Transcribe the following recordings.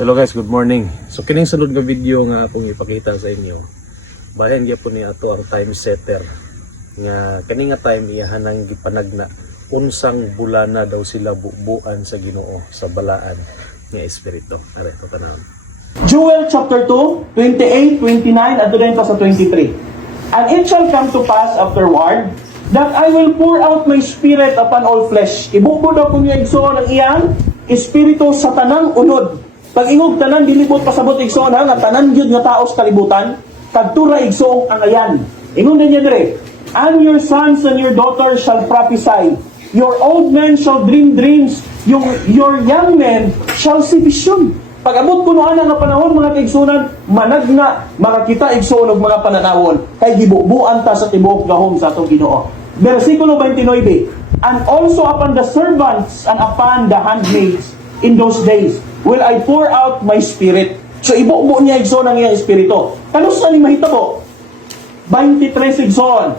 Hello guys, good morning. So kining sunod nga video nga akong ipakita sa inyo. Bahin gyapon ni ato ang time setter nga kani nga time iyahan ang gipanagna unsang bulana daw sila bubuan sa Ginoo sa balaan nga espiritu. Are to tanawon. Joel chapter 2, 28, 29 at doon pa sa 23. And it shall come to pass afterward that I will pour out my spirit upon all flesh. Ibukbo daw kung yung igsoon ang iyang espiritu sa tanang unod. Pag ingog tanan dilibot pasabot igsoon nga tanan gyud nga taos kalibutan, kadtura igsoong ang ayan. Ingon din niya dire, and your sons and your daughters shall prophesy. Your old men shall dream dreams. Your young men shall see vision. Pag abot kuno ana nga panahon mga kaigsunan, managna makakita igsoon og mga pananawon kay gibubuan ta sa tibuok gahom sa atong Ginoo. Versikulo 29. And also upon the servants and upon the handmaids in those days will I pour out my spirit. So ibubuo niya igsoon ang iyang espiritu. Kanus ani mahitabo? 23 igsoon.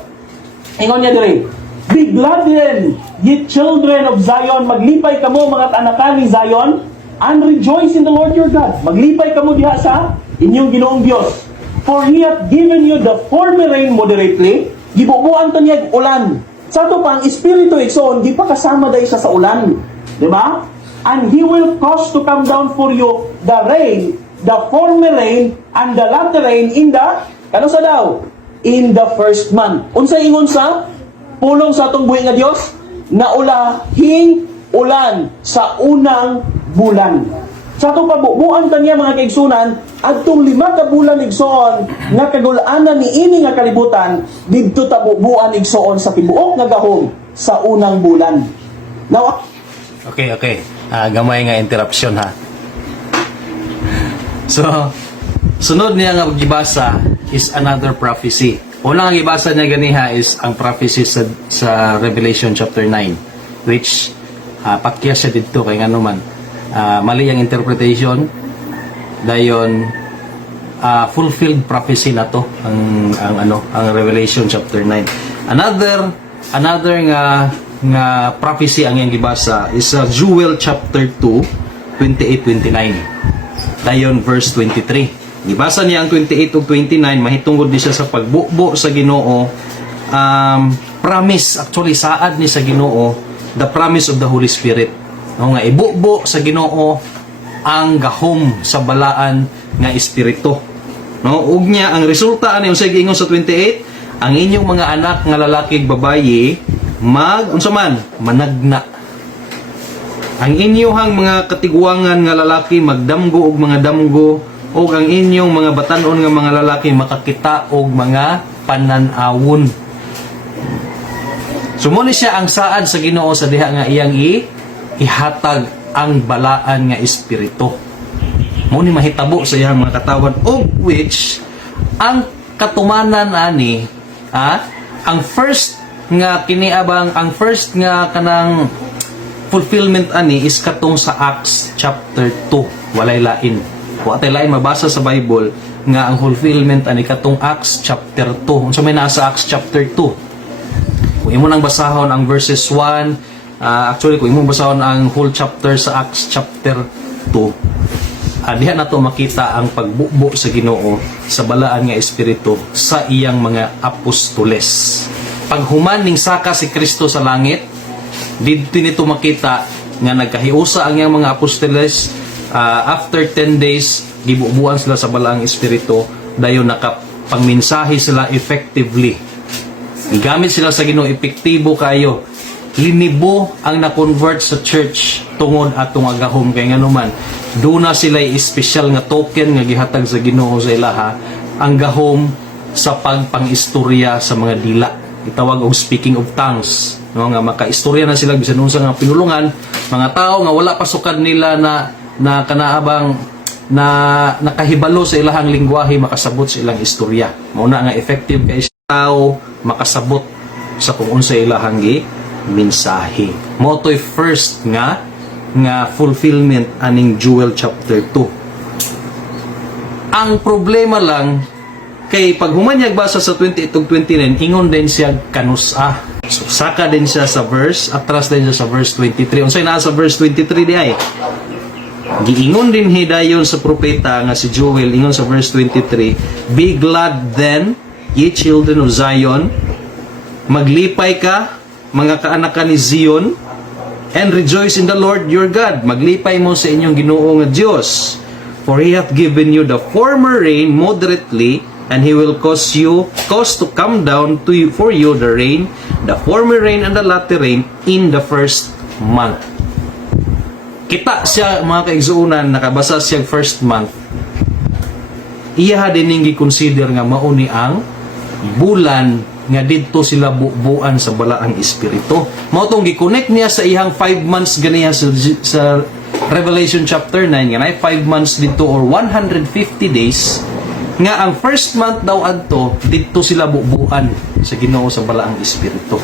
Ingon niya diri, be glad then, ye children of Zion, maglipay kamo mga anakan ni Zion, and rejoice in the Lord your God. Maglipay kamo diha sa inyong Ginoong Dios. For He hath given you the former rain moderately. Gibubuan ta niya ulan. Sa to pang espiritu igsoon, gipakasama dai siya sa ulan. Di ba? And He will cause to come down for you the rain, the former rain, and the latter rain in the, ano sa daw? In the first month. Unsay ingon sa pulong sa atong buhi nga Dios? Naulahing ulan sa unang bulan. Sa atong pabubuan kaniya mga kaigsunan, adtong 5 ka bulan igsoon nga kagul-anan ni ini nga kalibutan, didto ta bubuan igsoon sa tibuok nga gahom sa unang bulan. Now, Okay. Gamay nga interruption ha. So, sunod niya nga gibasa is another prophecy. Una nga gibasa niya ganiha is ang prophecy sa Revelation chapter 9, which pakya siya dito kay ngano man mali ang interpretation dayon fulfilled prophecy na to ang Revelation chapter 9. Another nga prophecy ang iyang gibasa is Joel chapter 2 28-29 dayon verse 23. Gibasa niya ang 28 ug 29 mahitungod di siya sa pagbubo sa Ginoo. Promise actually saad ni sa Ginoo, the promise of the Holy Spirit, no, nga ibubo sa Ginoo ang gahom sa balaan nga espiritu, no. Ug nya ang resulta ani unsay giingon sa 28, ang inyong mga anak nga lalaki ug babayi managna. Ang inyong mga katiguangan nga lalaki magdamgo og mga damgo, o ang inyong mga batanon nga mga lalaki makakita og mga pananawon. Sumuni siya ang saad sa Ginoo sa diha nga iyang ihatag ang balaan nga espiritu. Muni mahitabo sa iyang mga katawan, of which ang katumanan ani ang first nga kiniabang, ang first nga kanang fulfillment ani is katong sa Acts chapter 2. Walay lain. Wa tay lain mabasa sa Bible nga ang fulfillment ani katong Acts chapter 2. Unsa may naa sa Acts chapter 2? Kung imo nang basahon ang verses 1, actually kung imo basahon ang whole chapter sa Acts chapter 2, diha na to makita ang pagbubo sa Ginoo sa balaan nga espiritu sa iyang mga apostoles. Paghuman ning saka si Kristo sa langit, dito nito makita nga nagkahiusa ang iyang mga apostoles. After 10 days gibubuan sila sa balaang espiritu, dayon nakapangmensahe sila effectively. Gamit sila sa Ginoo, epektibo kayo. Linibo ang na-convert sa church tungod atong agahom kay nganuman duna sila special nga token nga gihatag sa Ginoo sa ilaha, ang gahom sa pagpangistorya sa mga dila, itawag og speaking of tongues, no, nga makaistorya na sila bisan unsa nga pinulungan mga tao nga wala pasukad nila na kanaabang na nakahibalo sa ilahang lingwahe, makasabot sa ilang istorya. Mao na nga effective kay tao makasabot sa kung unsa ilahang mensahe. Mao toy first nga fulfillment aning Joel chapter 2. Ang problema lang kay pag humanyag basa sa 28 ug 29, ingon din siya kanusa. So, saka din siya sa verse, atras din siya sa verse 23. Unsay naa sa verse 23 di ay? Giingon din hidayon sa propeta nga si Joel, ingon sa verse 23, "Be glad then, ye children of Zion, maglipay ka, mga kaanakan ni Zion, and rejoice in the Lord your God." Maglipay mo sa inyong Ginoo nga Dios, for He hath given you the former rain moderately, and He will cause to come down to you for you the rain, the former rain and the latter rain in the first month. Kita siya mga kaigsuunan, nakabasa siya first month. Iya din ning gi-consider nga mao ni ang bulan nga didto sila bubuan sa balaang espiritu. Mao tong gi-connect niya sa ihang 5 months ganiya sa Revelation chapter 9 nga nay 5 months dito or 150 days nga ang first month daw adto didto sila bubuan sa Ginoo sa balaang espiritu.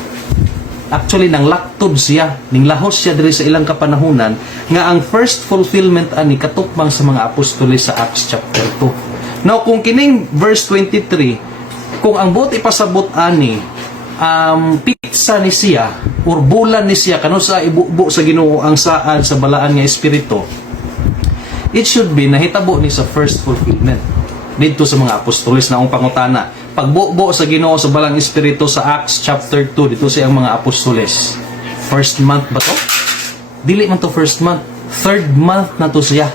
Actually nang laktod siya, ning lahos siya diri sa ilang kapanahunan nga ang first fulfillment ani katupang sa mga apostoles sa Acts chapter 2. Now kung kining verse 23, kung ang buot ipasabot ani pitsa ni siya or bulan ni siya kano sa ibubo sa Ginoo ang saan sa balaan nga espiritu, it should be nahitabo ni sa first fulfillment dito sa mga apostoles na ang pangutana. Pagbubo sa Ginoo sa balang espiritu sa Acts chapter 2 dito sa ang mga apostoles. First month ba to? Dili man to first month. Third month na to siya.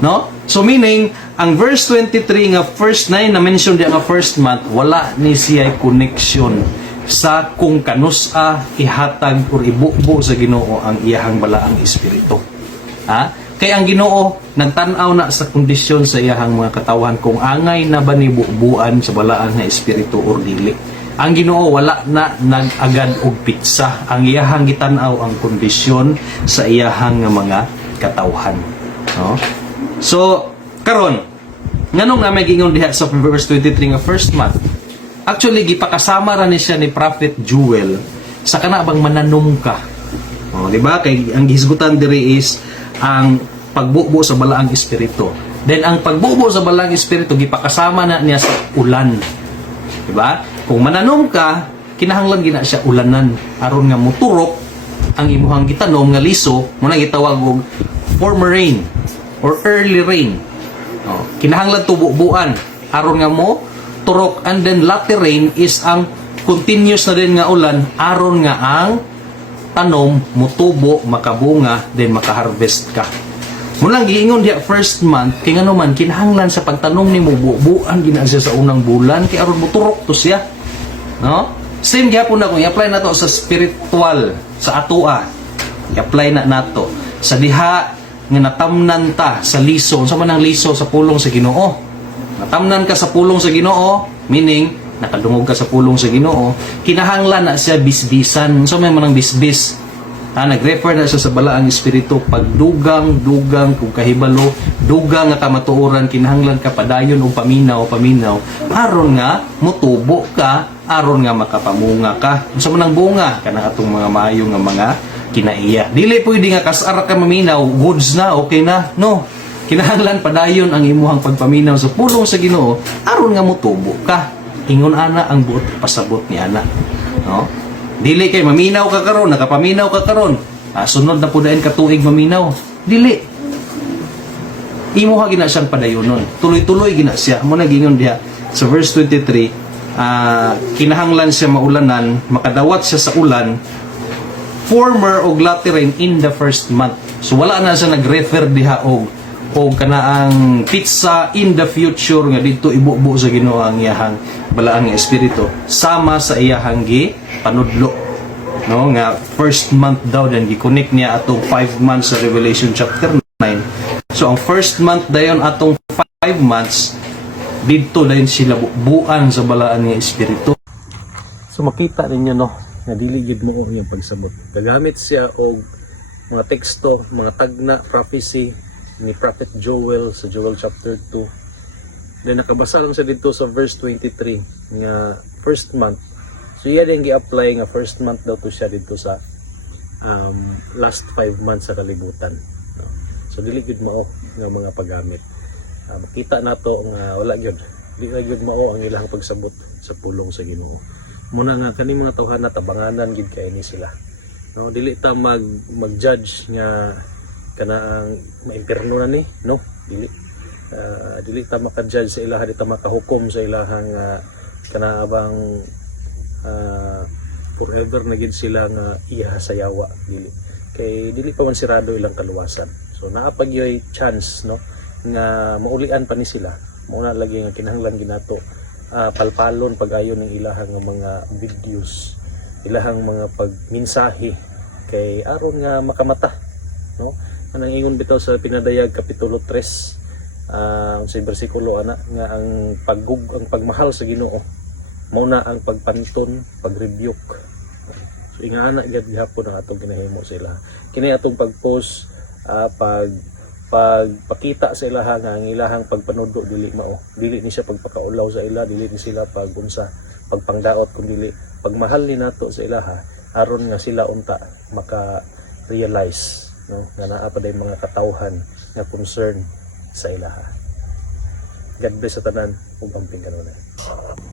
No? So meaning, ang verse 23 nga first 9 na mention diya nga first month, wala ni siya connection sa kung kanusa ihatag or ibubo sa Ginoo ang iyahang balaang espiritu. Ha? Kaya ang Ginoo nagtan-aw na sa kondisyon sa iyahang mga katawan kung angay na ba ni bubuan sa balaan nga espiritu or dili. Ang Ginoo wala na nag-agad og pitsa. Ang iyahang gitan-aw ang kondisyon sa iyahang mga katawhan. No? So, karon nganong na may gingon diha sa verse 23 nga first month. Actually gipakasama ra ni siya ni Prophet Joel sa kana bang mananom ka. Oh, di ba? Kay ang gihisgutan diri is ang pagbubo sa balaang espiritu. Then ang pagbubo sa balaang espiritu gipakasama na niya sa ulan. Di ba? Kung mananom ka, kinahanglan gina siya ulanan aron nga muturok ang imuhang gitanom nga liso, mo na gitawag og former rain or early rain. Oh, kinahanglan tububuan aron nga mo turok, and then latter rain is ang continuous na din nga ulan aron nga ang tanom mutubo, makabunga, then makaharvest ka. Mulang giingon diya first month kay ngano man kinahanglan sa pagtanom nimo bubuan gina siya sa unang bulan kay aron muturok to siya. No? Same gyapon na kung i-apply nato sa spiritual sa atoa. I-apply na nato sa diha nga natamnan ta sa liso. Unsa man ang liso sa pulong sa Ginoo? Natamnan ka sa pulong sa Ginoo, meaning nakadungog ka sa pulong sa Ginoo, kinahanglan na siya bisbisan. So may manang bisbis. Nag-refer na siya sa balaang espiritu, pagdugang kung kahibalo, dugang nga kamatuoran, kinahanglan ka padayon o paminaw, aron nga mutubo ka, aron nga makapamunga ka. So manang bunga kanang atong mga maayo nga mga kinaiya. Dili pwede nga kasara ka maminaw, goods na, okay na. No. Kinahanglan padayon ang imuhang pagpaminaw sa pulong sa Ginoo, aron nga mutubo ka. Ingon ana ang buot pasabot ni ana. No? Dili kay maminaw ka karon, nakapaminaw ka karon. Sunod na pudayon ka tuig maminaw. Dili. Imo ha gina siyang padayonon. Tuloy-tuloy gina siya. Mo na gingon diha sa verse 23, kinahanglan siya maulanan, makadawat siya sa ulan, former og latter rain in the first month. So wala na siya nag-refer diha og kanaang pizza in the future nga dito ibubo sa Ginoo ang iyahang balaang nga espiritu sama sa iyahang panudlo, no, nga first month daw then gi-connect niya atong 5 months sa Revelation chapter 9. So ang first month dayon atong 5 months dito dayon sila buuan sa balaan nga espiritu. So makita ninyo no, nga dili gyud mo yung pagsabot. Gagamit siya og mga teksto, mga tagna, prophecy ni Prophet Joel sa Joel chapter 2. Then nakabasa lang siya dito sa verse 23 nga first month. So iya din gi-apply nga first month daw to siya dito sa last 5 months sa kalibutan. No? So dili gyud mao nga mga paggamit. Makita nato nga wala gyud. Dili gyud mao ang ilang pagsabot sa pulong sa Ginoo. Muna nga kani mga tawhan na tabanganan gid kay ni sila. No, dili ta mag-judge nga kana ang maimperno na ni, no? Dili ta maka-judge sa ilaha, di ta makahukom sa ilahang kana abang forever na gid sila nga iya sa yawa, dili kay dili pa man sirado ilang kaluwasan. So naa pa gyoy chance, no, nga maulian pa ni sila. Mauna lagi nga kinahanglan ginato palpalon pag-ayon ng ilahang mga videos, ilahang mga pagminsahe kay aron nga makamata, no? Anang ingon bitaw sa Pinadayag Kapitulo 3 sa bersikulo ana nga ang pagmahal sa Ginoo mao na ang pagpanton, pag-rebuke. So ingana gyud gihapon ang atong ginahimo sa ila. Kini atong pag-post pagpakita sa ilaha nga ang ilahang pagpanudo dili mao. Dili ni siya pagpakaulaw sa ila, dili ni sila pagpunsa, pagpangdaot kun dili pagmahal ni nato sa ilaha aron nga sila unta maka-realize, no, nga naa pa day mga katawhan nga concern sa ilaha. God bless sa tanan ug amping kanunay.